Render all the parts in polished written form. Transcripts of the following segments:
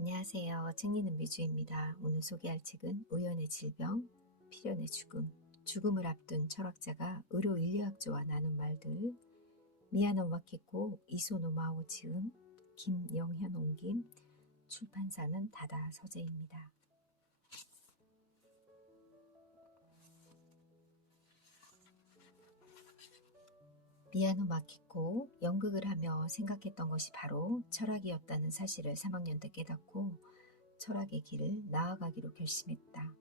안녕하세요. 책 읽는 미주입니다. 오늘 소개할 책은 우연의 질병, 필연의 죽음, 죽음을 앞둔 철학자가 의료 인류학조와 나눈 말들, 미야노 마키코, 이소노 마오 지음, 김영현 옮김, 출판사는 다다 서재입니다. 미야노 마키코, 연극을 하며 생각했던 것이 바로 철학이었다는 사실을 3학년 때 깨닫고 철학의 길을 나아가기로 결심했다.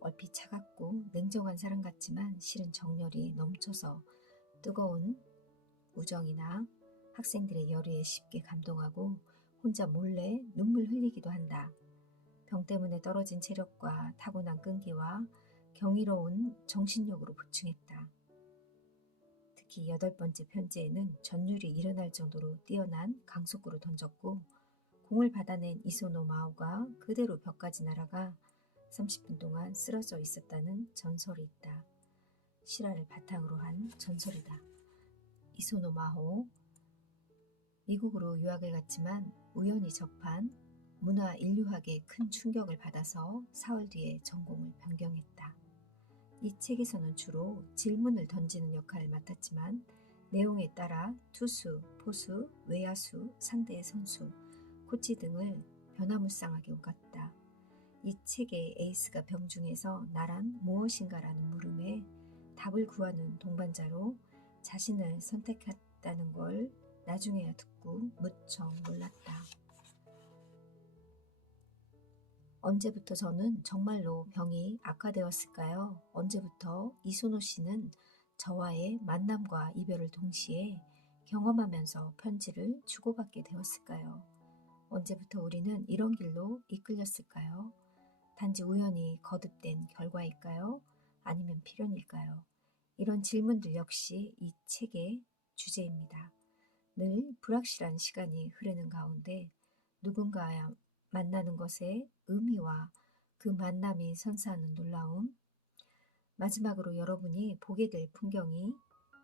얼핏 차갑고 냉정한 사람 같지만 실은 정열이 넘쳐서 뜨거운 우정이나 학생들의 열의에 쉽게 감동하고 혼자 몰래 눈물 흘리기도 한다. 병 때문에 떨어진 체력과 타고난 끈기와 경이로운 정신력으로 보충했다. 특히 8번째 편지에는 전율이 일어날 정도로 뛰어난 강속구를 던졌고 공을 받아낸 이소노 마오가 그대로 벽까지 날아가 30분 동안 쓰러져 있었다는 전설이 있다. 실화를 바탕으로 한 전설이다. 이소노 마오, 미국으로 유학을 갔지만 우연히 접한 문화 인류학에 큰 충격을 받아서 4월 뒤에 전공을 변경했다. 이 책에서는 주로 질문을 던지는 역할을 맡았지만 내용에 따라 투수, 포수, 외야수, 상대의 선수, 코치 등을 변화무쌍하게 오갔다. 이 책의 에이스가 병중에서 나란 무엇인가라는 물음에 답을 구하는 동반자로 자신을 선택했다는 걸 나중에야 듣고 무척 놀랐다. 언제부터 저는 정말로 병이 악화되었을까요? 언제부터 이소노 씨는 저와의 만남과 이별을 동시에 경험하면서 편지를 주고받게 되었을까요? 언제부터 우리는 이런 길로 이끌렸을까요? 단지 우연히 거듭된 결과일까요? 아니면 필연일까요? 이런 질문들 역시 이 책의 주제입니다. 늘 불확실한 시간이 흐르는 가운데 누군가와 만나는 것의 의미와 그 만남이 선사하는 놀라움, 마지막으로 여러분이 보게 될 풍경이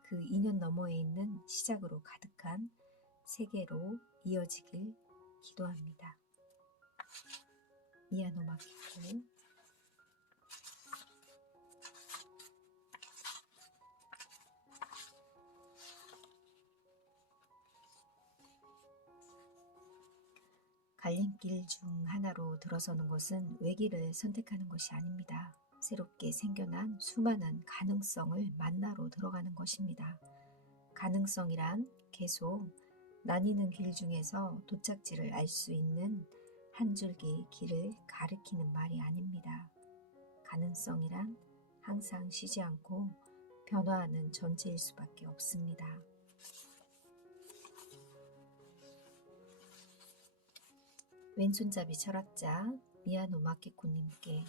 그 2년 너머에 있는 시작으로 가득한 세계로 이어지길 기도합니다. 미야노 마키코. 갈림길 중 하나로 들어서는 것은 외길을 선택하는 것이 아닙니다. 새롭게 생겨난 수많은 가능성을 만나러 들어가는 것입니다. 가능성이란 계속 나뉘는 길 중에서 도착지를 알 수 있는 한 줄기 길을 가리키는 말이 아닙니다. 가능성이란 항상 쉬지 않고 변화하는 전체일 수밖에 없습니다. 왼손잡이 철학자 미야노 마키코님께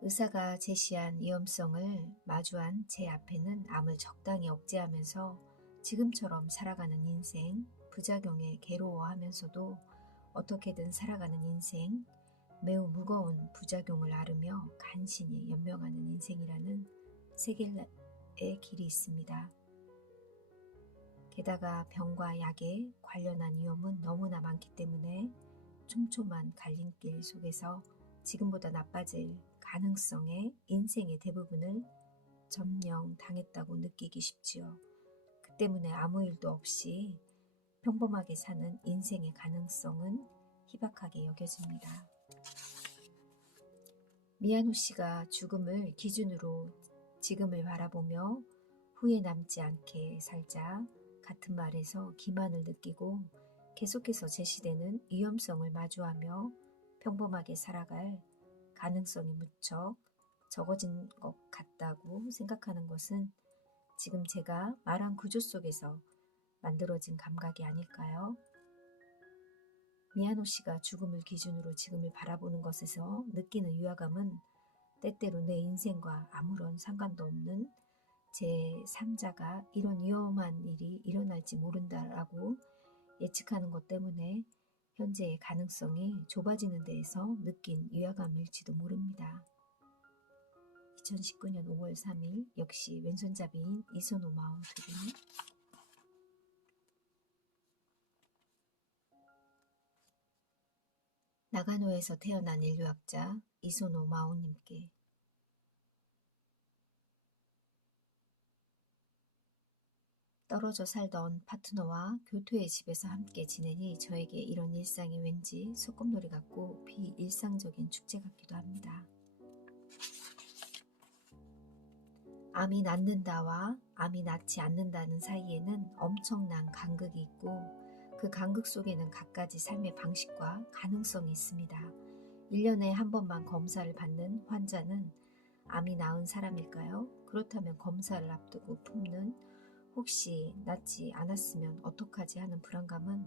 의사가 제시한 위험성을 마주한 제 앞에는 암을 적당히 억제하면서 지금처럼 살아가는 인생, 부작용에 괴로워하면서도 어떻게든 살아가는 인생, 매우 무거운 부작용을 앓으며 간신히 연명하는 인생이라는 세 개의 길이 있습니다. 게다가 병과 약에 관련한 위험은 너무나 많기 때문에 촘촘한 갈림길 속에서 지금보다 나빠질 가능성의 인생의 대부분을 점령당했다고 느끼기 쉽지요. 그 때문에 아무 일도 없이 평범하게 사는 인생의 가능성은 희박하게 여겨집니다. 미야노 씨가 죽음을 기준으로 지금을 바라보며 후회 남지 않게 살자 같은 말에서 기만을 느끼고 계속해서 제시되는 위험성을 마주하며 평범하게 살아갈 가능성이 무척 적어진 것 같다고 생각하는 것은 지금 제가 말한 구조 속에서 만들어진 감각이 아닐까요? 미야노 씨가 죽음을 기준으로 지금을 바라보는 것에서 느끼는 위화감은 때때로 내 인생과 아무런 상관도 없는 제3자가 이런 위험한 일이 일어날지 모른다라고 예측하는 것 때문에 현재의 가능성이 좁아지는 데에서 느낀 위화감일지도 모릅니다. 2019년 5월 3일 역시 왼손잡이인 이소노 마오 드림. 나가노에서 태어난 인류학자 이소노 마오님께 떨어져 살던 파트너와 교토의 집에서 함께 지내니 저에게 이런 일상이 왠지 소꿉놀이 같고 비일상적인 축제 같기도 합니다. 암이 낫는다와 암이 낫지 않는다는 사이에는 엄청난 간극이 있고 그 간극 속에는 갖가지 삶의 방식과 가능성이 있습니다. 1년에 한 번만 검사를 받는 환자는 암이 나은 사람일까요? 그렇다면 검사를 앞두고 품는 혹시 낫지 않았으면 어떡하지 하는 불안감은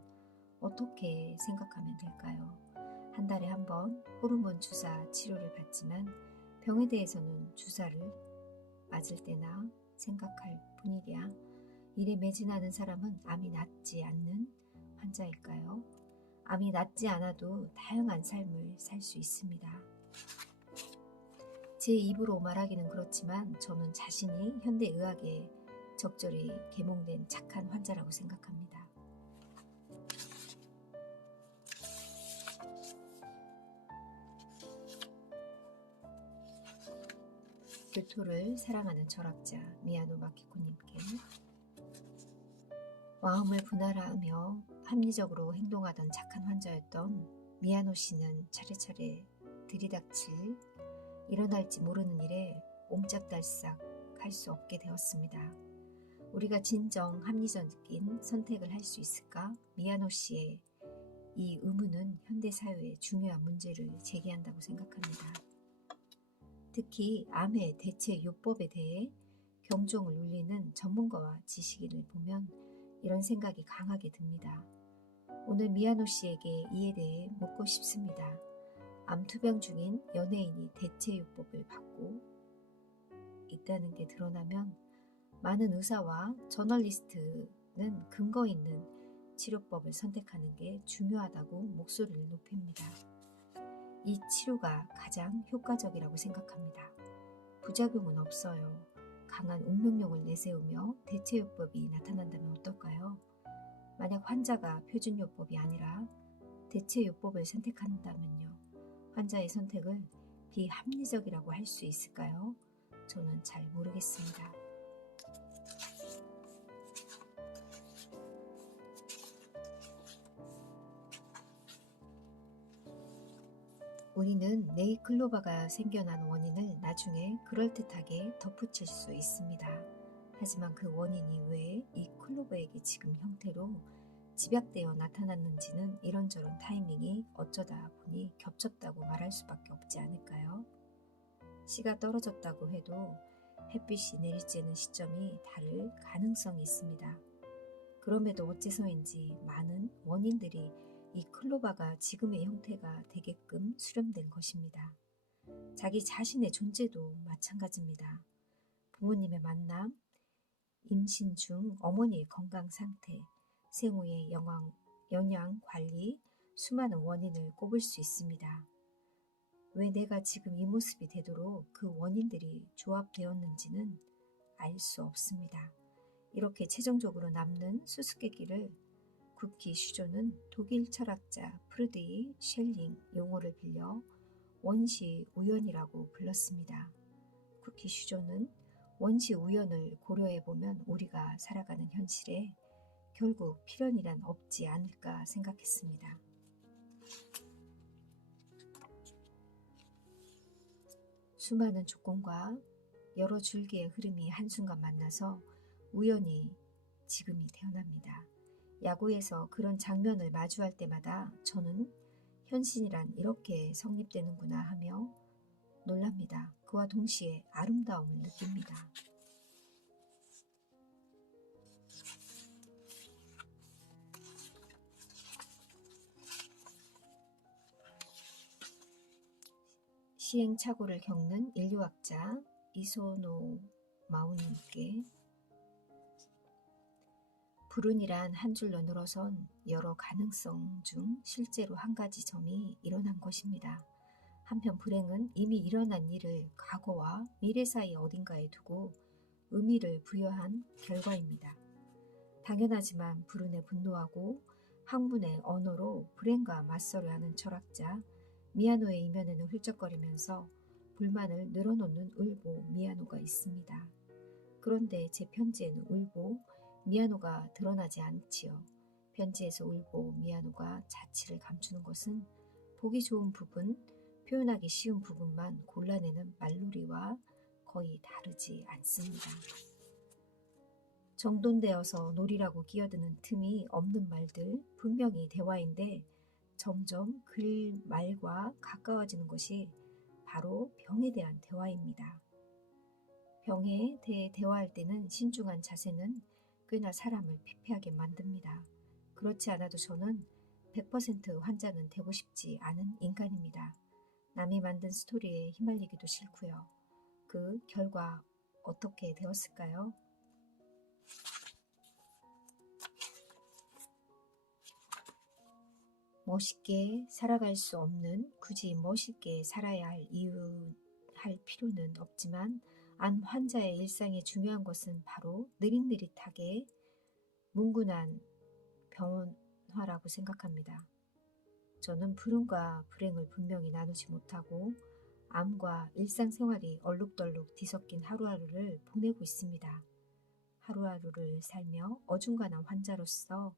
어떻게 생각하면 될까요? 한 달에 한 번 호르몬 주사 치료를 받지만 병에 대해서는 주사를 맞을 때나 생각할 뿐이랴. 일에 매진하는 사람은 암이 낫지 않는 환자일까요? 암이 낫지 않아도 다양한 삶을 살 수 있습니다. 제 입으로 말하기는 그렇지만 저는 자신이 현대의학에 적절히 계몽된 착한 환자라고 생각합니다. 교토를 사랑하는 철학자 미야노 마키코님께 마음을 분할하며 합리적으로 행동하던 착한 환자였던 미야노 씨는 차례차례 들이닥칠 일어날지 모르는 일에 옴짝달싹 할 수 없게 되었습니다. 우리가 진정 합리적인 선택을 할 수 있을까? 미야노 씨의 이 의문은 현대사회의 중요한 문제를 제기한다고 생각합니다. 특히 암의 대체 요법에 대해 경종을 울리는 전문가와 지식인을 보면 이런 생각이 강하게 듭니다. 오늘 미야노 씨에게 이에 대해 묻고 싶습니다. 암 투병 중인 연예인이 대체 요법을 받고 있다는 게 드러나면 많은 의사와 저널리스트는 근거 있는 치료법을 선택하는 게 중요하다고 목소리를 높입니다. 이 치료가 가장 효과적이라고 생각합니다. 부작용은 없어요. 강한 운명력을 내세우며 대체요법이 나타난다면 어떨까요? 만약 환자가 표준요법이 아니라 대체요법을 선택한다면요. 환자의 선택을 비합리적이라고 할 수 있을까요? 저는 잘 모르겠습니다. 우리는 네이클로바가 생겨난 원인을 나중에 그럴듯하게 덧붙일 수 있습니다. 하지만 그 원인이 왜 이 클로버에게 지금 형태로 집약되어 나타났는지는 이런저런 타이밍이 어쩌다 보니 겹쳤다고 말할 수밖에 없지 않을까요? 씨가 떨어졌다고 해도 햇빛이 내리쬐는 시점이 다를 가능성이 있습니다. 그럼에도 어째서인지 많은 원인들이 이 클로바가 지금의 형태가 되게끔 수렴된 것입니다. 자기 자신의 존재도 마찬가지입니다. 부모님의 만남, 임신 중 어머니의 건강 상태, 생후의 영양 관리, 수많은 원인을 꼽을 수 있습니다. 왜 내가 지금 이 모습이 되도록 그 원인들이 조합되었는지는 알 수 없습니다. 이렇게 최종적으로 남는 수수께끼를 쿠키 슈조는 독일 철학자 프리드리 셸링 용어를 빌려 원시 우연이라고 불렀습니다. 쿠키 슈조는 원시 우연을 고려해보면 우리가 살아가는 현실에 결국 필연이란 없지 않을까 생각했습니다. 수많은 조건과 여러 줄기의 흐름이 한순간 만나서 우연히 지금이 태어납니다. 야구에서 그런 장면을 마주할 때마다 저는 현실이란 이렇게 성립되는구나 하며 놀랍니다. 그와 동시에 아름다움을 느낍니다. 시행착오를 겪는 인류학자 이소노 마오님께 불운이란 한 줄로 늘어선 여러 가능성 중 실제로 한 가지 점이 일어난 것입니다. 한편 불행은 이미 일어난 일을 과거와 미래 사이 어딘가에 두고 의미를 부여한 결과입니다. 당연하지만 불운에 분노하고 학문의 언어로 불행과 맞서려 하는 철학자 미야노의 이면에는 훌쩍거리면서 불만을 늘어놓는 울보 미야노가 있습니다. 그런데 제 편지에는 울보 미야노가 드러나지 않지요. 편지에서 울보 미야노가 자취를 감추는 것은 보기 좋은 부분, 표현하기 쉬운 부분만 골라내는 말놀이와 거의 다르지 않습니다. 정돈되어서 놀이라고 끼어드는 틈이 없는 말들, 분명히 대화인데 점점 글 말과 가까워지는 것이 바로 병에 대한 대화입니다. 병에 대해 대화할 때는 신중한 자세는 꽤나 사람을 피폐하게 만듭니다. 그렇지 않아도 저는 100% 환자는 되고 싶지 않은 인간입니다. 남이 만든 스토리에 휘말리기도 싫고요. 그 결과 어떻게 되었을까요? 멋있게 살아갈 수 없는, 굳이 멋있게 살아야 할 필요는 없지만 안 환자의 일상에 중요한 것은 바로 느릿느릿하게 뭉근한 변화라고 생각합니다. 저는 불운과 불행을 분명히 나누지 못하고 암과 일상생활이 얼룩덜룩 뒤섞인 하루하루를 보내고 있습니다. 하루하루를 살며 어중간한 환자로서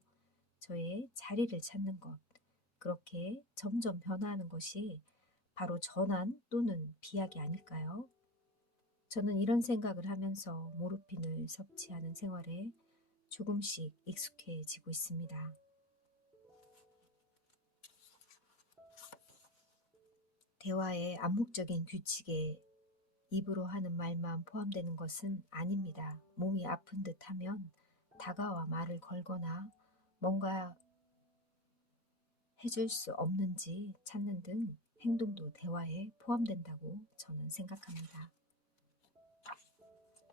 저의 자리를 찾는 것, 그렇게 점점 변화하는 것이 바로 전환 또는 비약이 아닐까요? 저는 이런 생각을 하면서 모르핀을 섭취하는 생활에 조금씩 익숙해지고 있습니다. 대화의 암묵적인 규칙에 입으로 하는 말만 포함되는 것은 아닙니다. 몸이 아픈 듯 하면 다가와 말을 걸거나 뭔가 해줄 수 없는지 찾는 등 행동도 대화에 포함된다고 저는 생각합니다.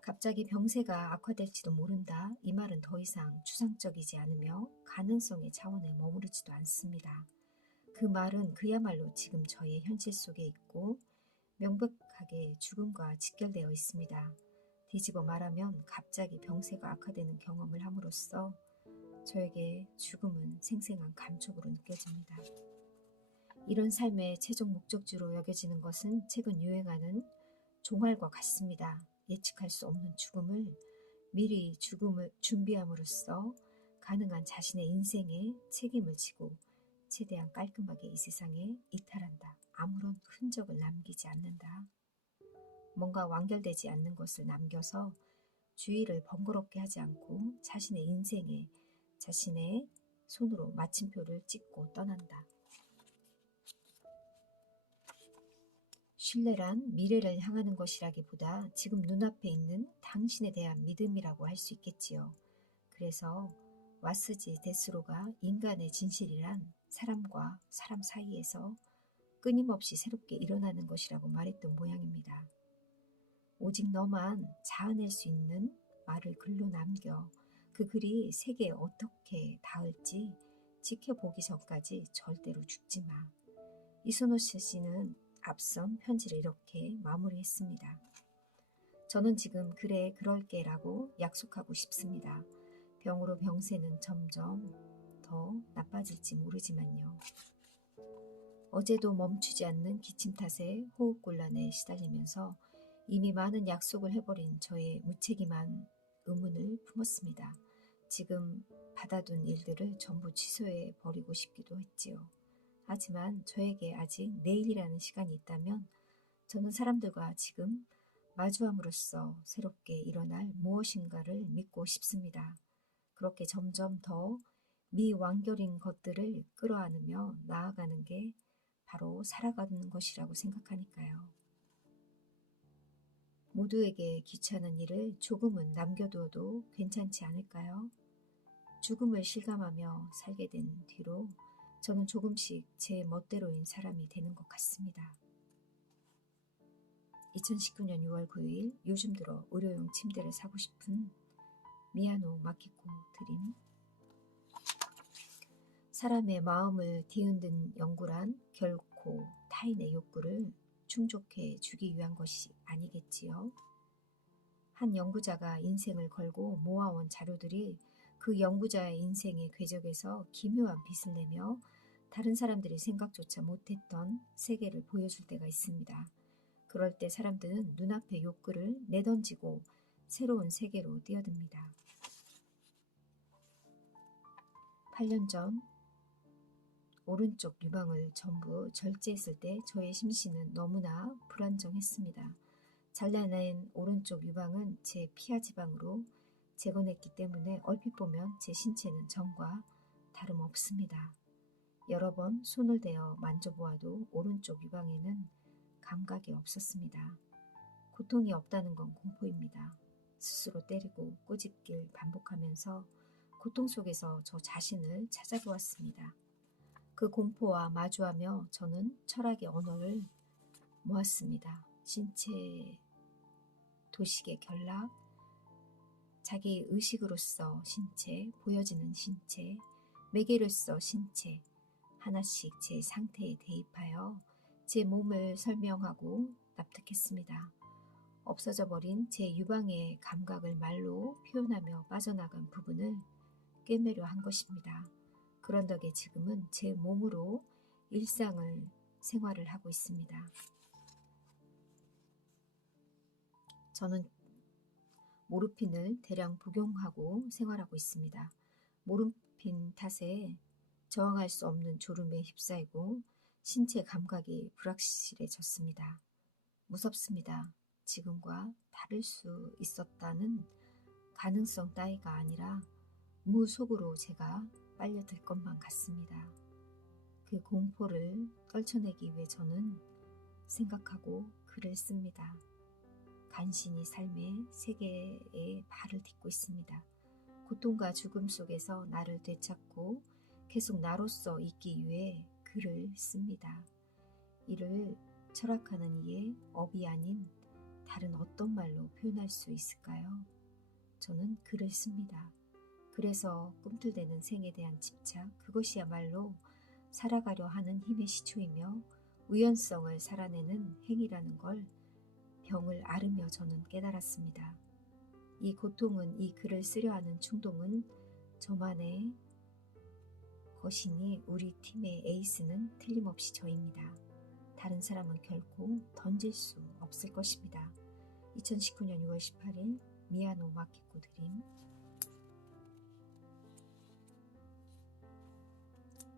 갑자기 병세가 악화될지도 모른다. 이 말은 더 이상 추상적이지 않으며 가능성의 차원에 머무르지도 않습니다. 그 말은 그야말로 지금 저의 현실 속에 있고 명백하게 죽음과 직결되어 있습니다. 뒤집어 말하면 갑자기 병세가 악화되는 경험을 함으로써 저에게 죽음은 생생한 감촉으로 느껴집니다. 이런 삶의 최종 목적지로 여겨지는 것은 최근 유행하는 종말과 같습니다. 예측할 수 없는 죽음을 미리 죽음을 준비함으로써 가능한 자신의 인생에 책임을 지고 최대한 깔끔하게 이 세상에 이탈한다. 아무런 흔적을 남기지 않는다. 뭔가 완결되지 않는 것을 남겨서 주위를 번거롭게 하지 않고 자신의 인생에 자신의 손으로 마침표를 찍고 떠난다. 신뢰란 미래를 향하는 것이라기보다 지금 눈앞에 있는 당신에 대한 믿음이라고 할 수 있겠지요. 그래서 와스지 데스로가 인간의 진실이란 사람과 사람 사이에서 끊임없이 새롭게 일어나는 것이라고 말했던 모양입니다. 오직 너만 자아낼 수 있는 말을 글로 남겨 그 글이 세계에 어떻게 닿을지 지켜보기 전까지 절대로 죽지 마. 이소노 씨는 앞선 편지를 이렇게 마무리했습니다. 저는 지금 그래 그럴게 라고 약속하고 싶습니다. 병으로 병세는 점점 더 나빠질지 모르지만요. 어제도 멈추지 않는 기침 탓에 호흡곤란에 시달리면서 이미 많은 약속을 해버린 저의 무책임한 의문을 품었습니다. 지금 받아둔 일들을 전부 취소해 버리고 싶기도 했지요. 하지만 저에게 아직 내일이라는 시간이 있다면 저는 사람들과 지금 마주함으로써 새롭게 일어날 무엇인가를 믿고 싶습니다. 그렇게 점점 더 미완결인 것들을 끌어안으며 나아가는 게 바로 살아가는 것이라고 생각하니까요. 모두에게 귀찮은 일을 조금은 남겨두어도 괜찮지 않을까요? 죽음을 실감하며 살게 된 뒤로 저는 조금씩 제 멋대로인 사람이 되는 것 같습니다. 2019년 6월 9일 요즘 들어 의료용 침대를 사고 싶은 미야노 마키코 드림. 사람의 마음을 뒤흔든 연구란 결코 타인의 욕구를 충족해 주기 위한 것이 아니겠지요. 한 연구자가 인생을 걸고 모아온 자료들이 그 연구자의 인생의 궤적에서 기묘한 빛을 내며 다른 사람들이 생각조차 못했던 세계를 보여줄 때가 있습니다. 그럴 때 사람들은 눈앞의 욕구를 내던지고 새로운 세계로 뛰어듭니다. 8년 전 오른쪽 유방을 전부 절제했을 때 저의 심신은 너무나 불안정했습니다. 잘라낸 오른쪽 유방은 제 피하 지방으로 재건했기 때문에 얼핏 보면 제 신체는 전과 다름없습니다. 여러 번 손을 대어 만져보아도 오른쪽 유방에는 감각이 없었습니다. 고통이 없다는 건 공포입니다. 스스로 때리고 꼬집길 반복하면서 고통 속에서 저 자신을 찾아보았습니다. 그 공포와 마주하며 저는 철학의 언어를 모았습니다. 신체, 도식의 결락, 자기 의식으로서 신체, 보여지는 신체, 매개로서 신체, 하나씩 제 상태에 대입하여 제 몸을 설명하고 납득했습니다. 없어져 버린 제 유방의 감각을 말로 표현하며 빠져나간 부분을 꿰매려 한 것입니다. 그런 덕에 지금은 제 몸으로 일상을 생활을 하고 있습니다. 저는 모르핀을 대량 복용하고 생활하고 있습니다. 모르핀 탓에 저항할 수 없는 졸음에 휩싸이고 신체 감각이 불확실해졌습니다. 무섭습니다. 지금과 다를 수 있었다는 가능성 따위가 아니라 무속으로 제가 빨려들 것만 같습니다. 그 공포를 떨쳐내기 위해 저는 생각하고 글을 씁니다. 간신히 삶의 세계에 발을 딛고 있습니다. 고통과 죽음 속에서 나를 되찾고 계속 나로서 있기 위해 글을 씁니다. 이를 철학하는 이의 업이 아닌 다른 어떤 말로 표현할 수 있을까요? 저는 글을 씁니다. 그래서 꿈틀대는 생에 대한 집착, 그것이야말로 살아가려 하는 힘의 시초이며 우연성을 살아내는 행위라는 걸 병을 앓으며 저는 깨달았습니다. 이 고통은, 이 글을 쓰려 하는 충동은 저만의 것이니 우리 팀의 에이스는 틀림없이 저입니다. 다른 사람은 결코 던질 수 없을 것입니다. 2019년 6월 18일 미야노 마키코 드림.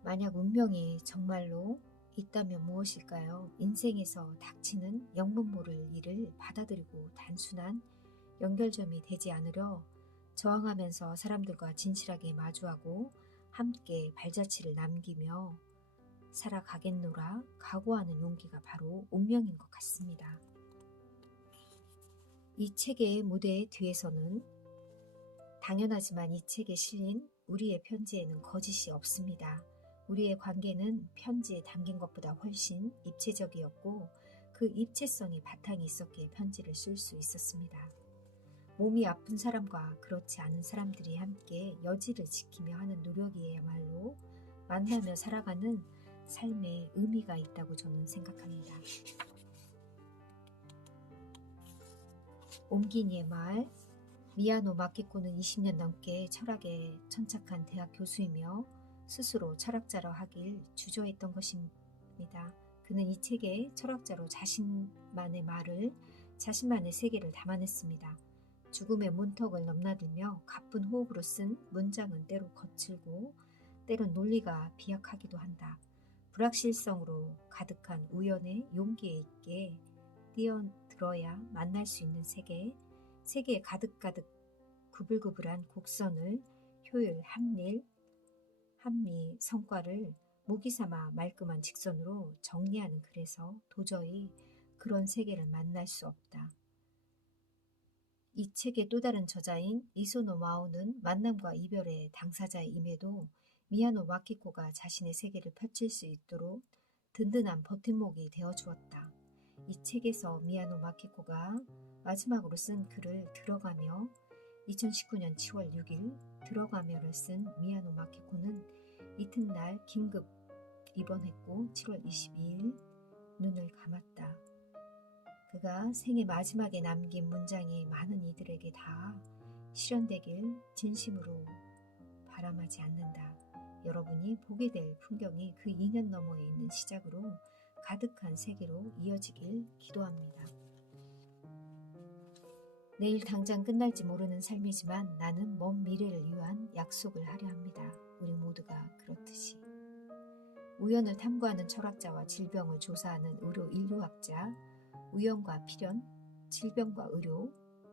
만약 운명이 정말로 있다면 무엇일까요? 인생에서 닥치는 영문 모를 일을 받아들이고 단순한 연결점이 되지 않으려 저항하면서 사람들과 진실하게 마주하고 함께 발자취를 남기며 살아가겠노라 각오하는 용기가 바로 운명인 것 같습니다. 이 책의 무대 뒤에서는 당연하지만 이 책에 실린 우리의 편지에는 거짓이 없습니다. 우리의 관계는 편지에 담긴 것보다 훨씬 입체적이었고 그 입체성이 바탕이 있었기에 편지를 쓸 수 있었습니다. 몸이 아픈 사람과 그렇지 않은 사람들이 함께 여지를 지키며 하는 노력이야말로 만나며 살아가는 삶에 의미가 있다고 저는 생각합니다. 옴기니의 말. 미야노 마키코는 20년 넘게 철학에 천착한 대학 교수이며 스스로 철학자로 하길 주저했던 것입니다. 그는 이 책에 철학자로 자신만의 말을, 자신만의 세계를 담아냈습니다. 죽음의 문턱을 넘나들며 가쁜 호흡으로 쓴 문장은 때로 거칠고 때론 논리가 비약하기도 한다. 불확실성으로 가득한 우연의 용기에 있게 뛰어들어야 만날 수 있는 세계에 가득가득 구불구불한 곡선을 효율, 한미, 성과를 무기삼아 말끔한 직선으로 정리하는 글에서 도저히 그런 세계를 만날 수 없다. 이 책의 또 다른 저자인 이소노 마오는 만남과 이별의 당사자임에도 미야노 마키코가 자신의 세계를 펼칠 수 있도록 든든한 버팀목이 되어주었다. 이 책에서 미야노 마키코가 마지막으로 쓴 글을 들어가며 2019년 10월 6일 들어가며를 쓴 미야노 마키코는 이튿날 긴급 입원했고 7월 22일 눈을 감았다. 그가 생애 마지막에 남긴 문장이 많은 이들에게 다 실현되길 진심으로 바람하지 않는다. 여러분이 보게 될 풍경이 그 2년 너머에 있는 시작으로 가득한 세계로 이어지길 기도합니다. 내일 당장 끝날지 모르는 삶이지만 나는 먼 미래를 위한 약속을 하려 합니다. 우리 모두가 그렇듯이. 우연을 탐구하는 철학자와 질병을 조사하는 의료 인류학자, 우연과 필연, 질병과 의료,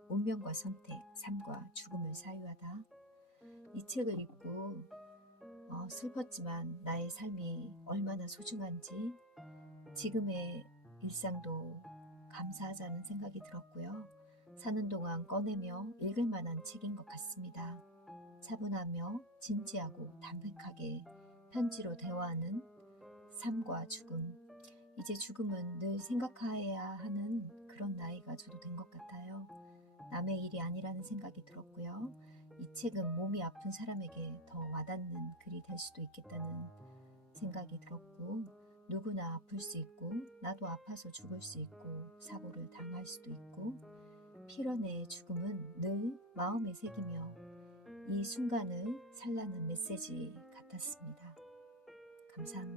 운명과 선택, 삶과 죽음을 사유하다. 이 책을 읽고 슬펐지만 나의 삶이 얼마나 소중한지 지금의 일상도 감사하자는 생각이 들었고요. 사는 동안 꺼내며 읽을 만한 책인 것 같습니다. 차분하며 진지하고 담백하게 편지로 대화하는 삶과 죽음. 이제 죽음은 늘 생각해야 하는 그런 나이가 저도 된 것 같아요. 남의 일이 아니라는 생각이 들었고요. 이 책은 몸이 아픈 사람에게 더 와닿는 글이 될 수도 있겠다는 생각이 들었고, 누구나 아플 수 있고 나도 아파서 죽을 수 있고 사고를 당할 수도 있고 필연의 죽음은 늘 마음에 새기며 이 순간을 살라는 메시지 같았습니다. 감사합니다.